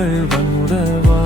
திங்கள் வந்தவா?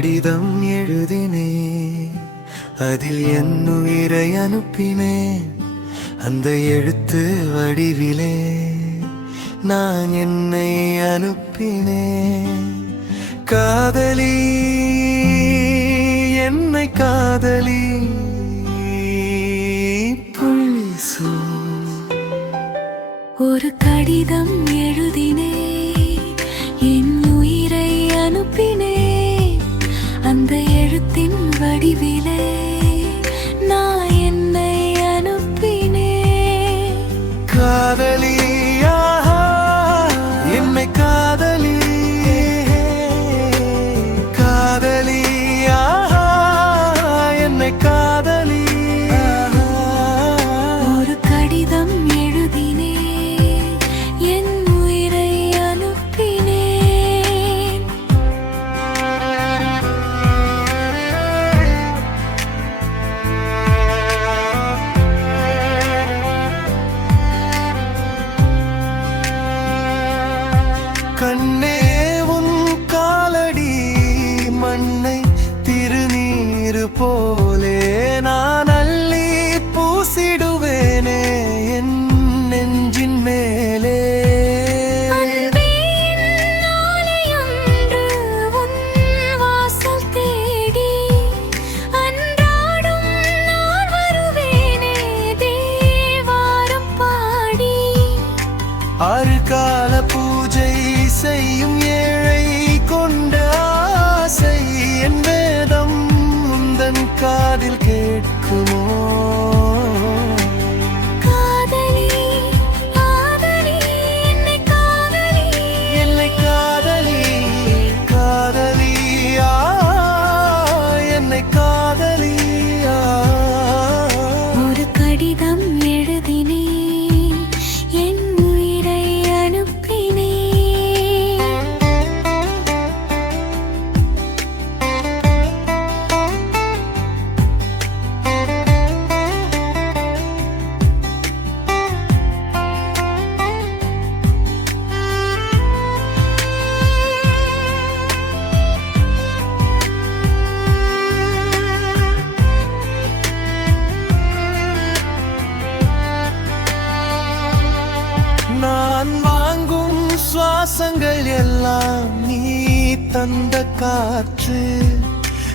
கடிதம் எழுதினே அதில் என் உயிரை அனுப்பினேன் அந்த எழுத்து வடிவிலே நான் என்னை அனுப்பினேன் காதலி என்னை காதலி ஒரு கடிதம் நினைவிலே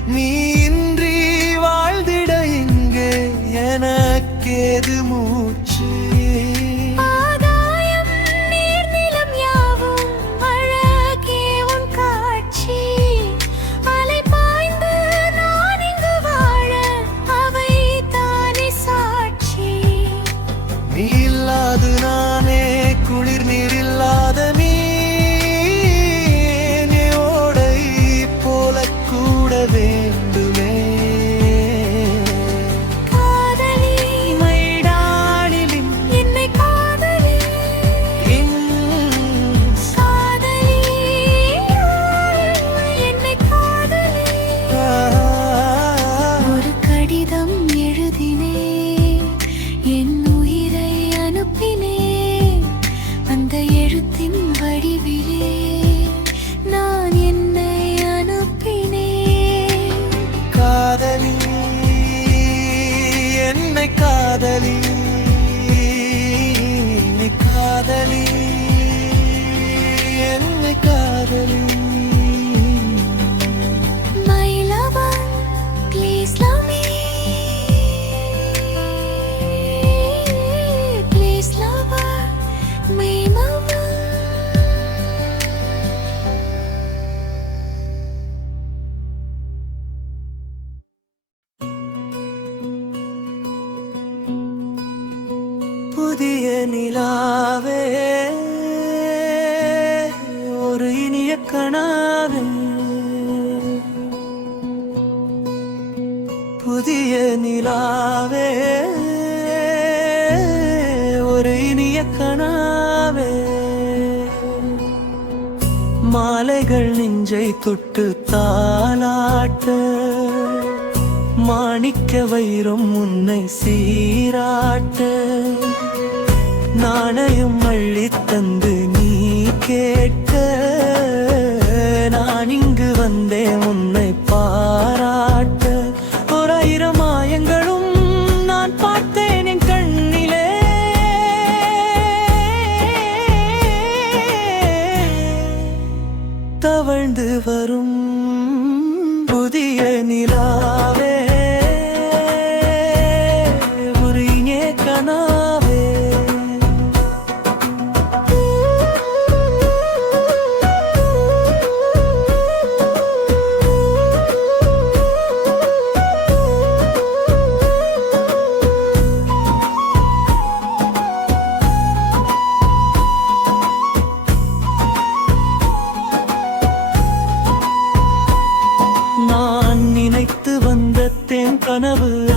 你 புதிய நிலாவே ஒரு இனிய கனாவே. புதிய நிலாவே ஒரு இனிய கனாவே. மாலைகள் நெஞ்சை தொட்டு தாளாட்டு மாணிக்க வைரம் உன்னை சீராட்ட. யானையும் அள்ளித்தந்து நீ கேட்ட another.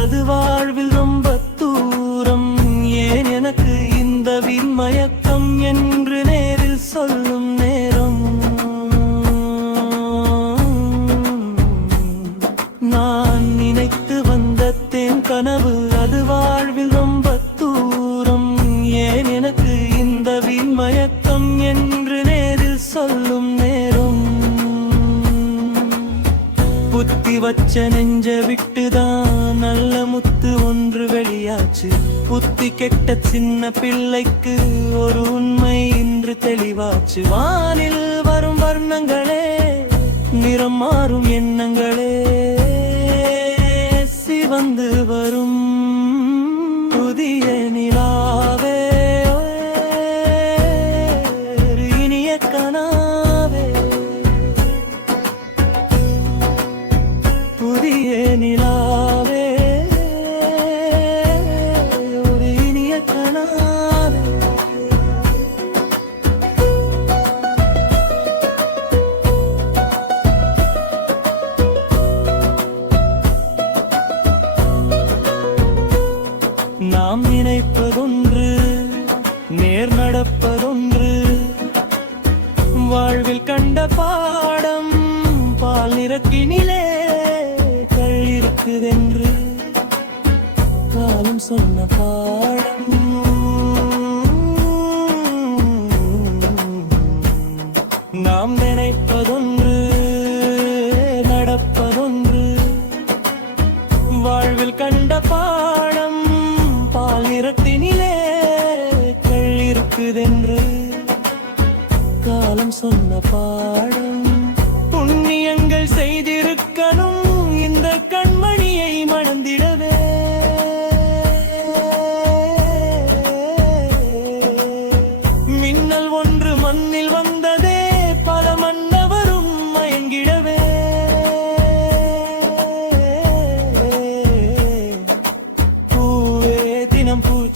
வந்து வரும் I'm so never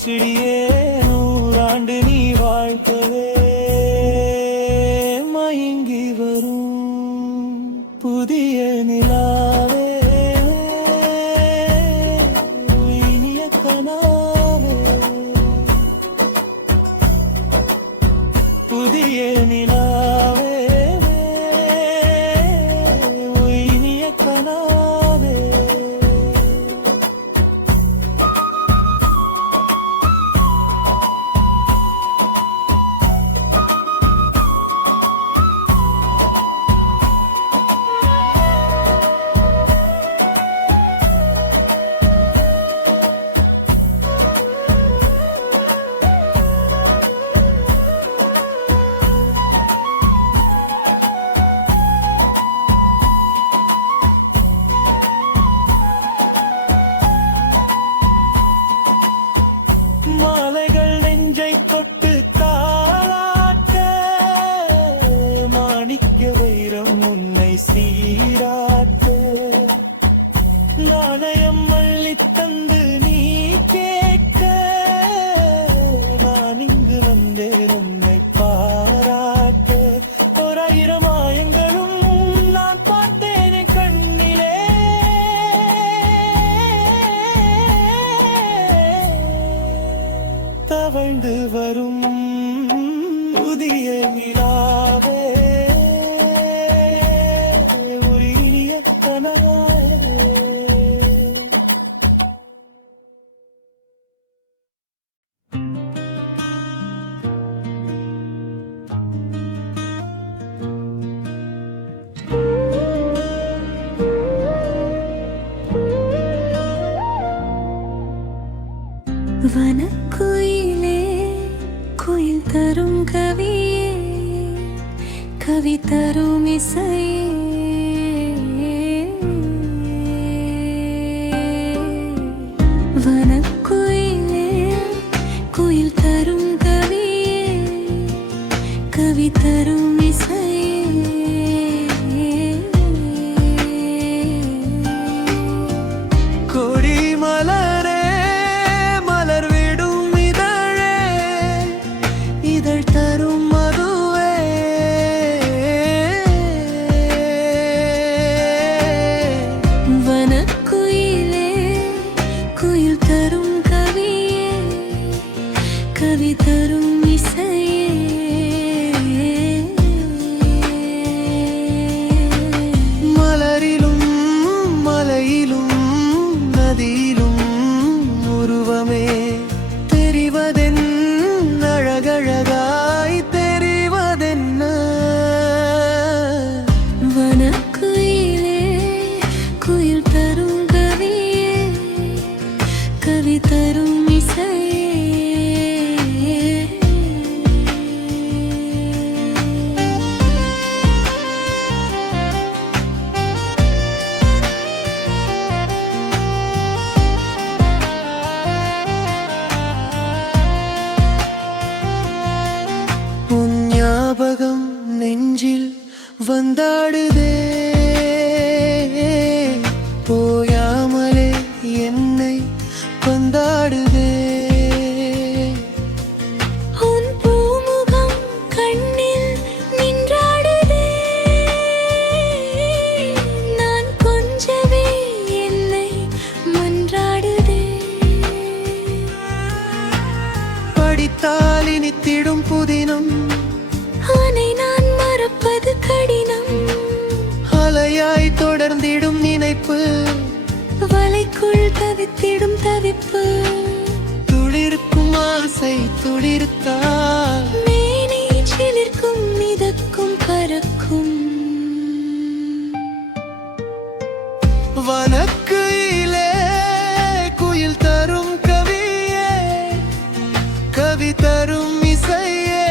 चिड़िए தவழ்ந்து வரும். தரும் தரும் இசையே.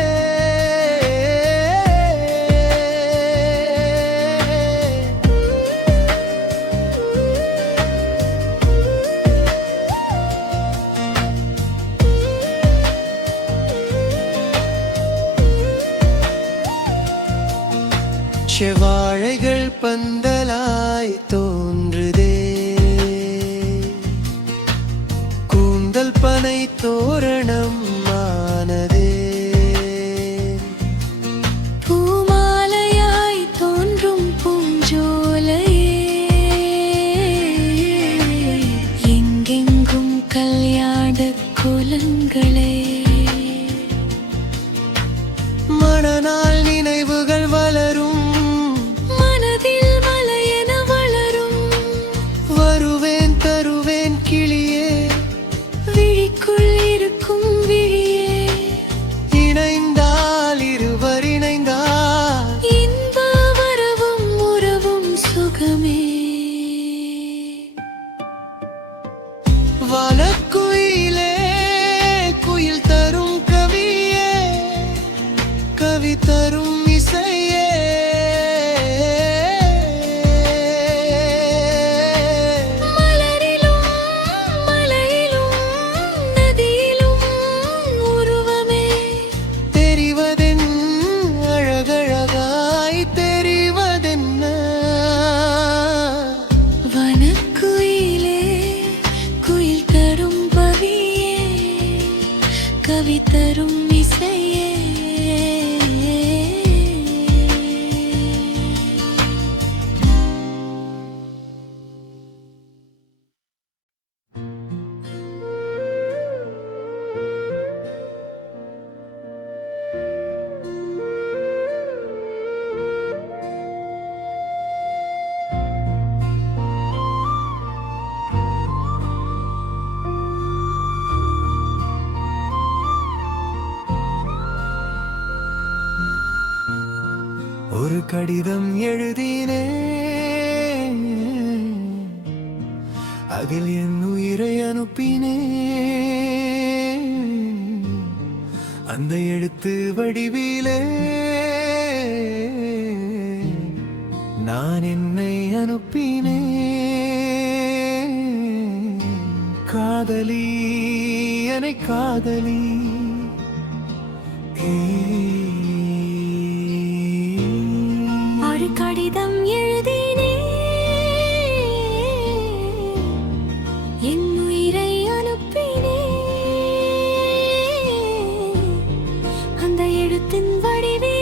ஒரு கடிதம் எழுதினே. அதில் என் உயிரை அனுப்பினே. அந்த என் வடிவே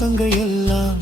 பசங்க எல்லாம்